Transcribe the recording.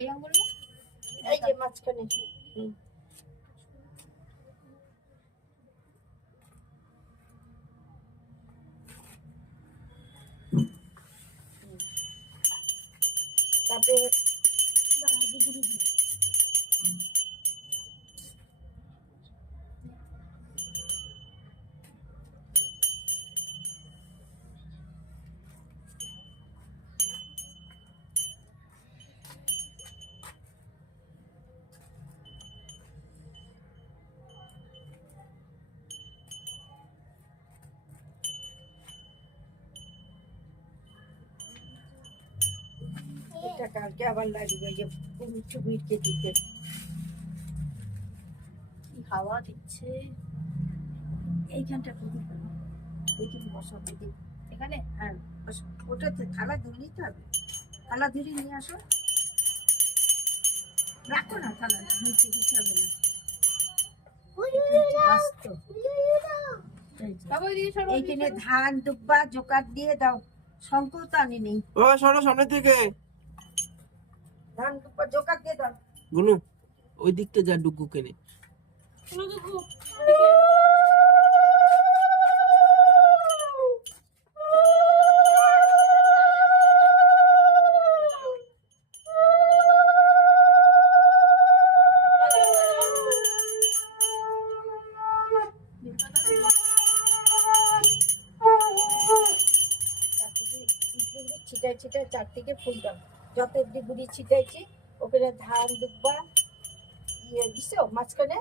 এই আঙুল না? এই যে মাঝখানে। তারপরে এটা কালকে আবার লাগবে যে চুবিরকে দিতে। কি হাওয়া দিচ্ছে এইখানটা খুবই ভালো। এইখানে বসা দিদি। এখানে। হ্যাঁ বসো। ওটাতে থালা ধুয়ে নিতে হবে। থালা ধুয়ে নিয়ে আসো। রাখো না থালা, নিচে দিতে হবে না। বাবা দিয়ে সরো, এইখানে ধান দুব্বা জোকার দিয়ে দাও। শঙ্খ তো আনি নেই। ও সরো সামনে থেকে। ধান দুব্বা জোকার দিয়ে দাও। গুনু ওই দিকটা যা ডুগু কেনে। শুনো তো খুব ওদিকে। ছিটাই ছিটাই চারদিকে ফুল দাও। যত অব্দি গুড়ি ছিটাইছি ওখানে ধান দুব্বা ইয়ে দিছো মাঝখানে।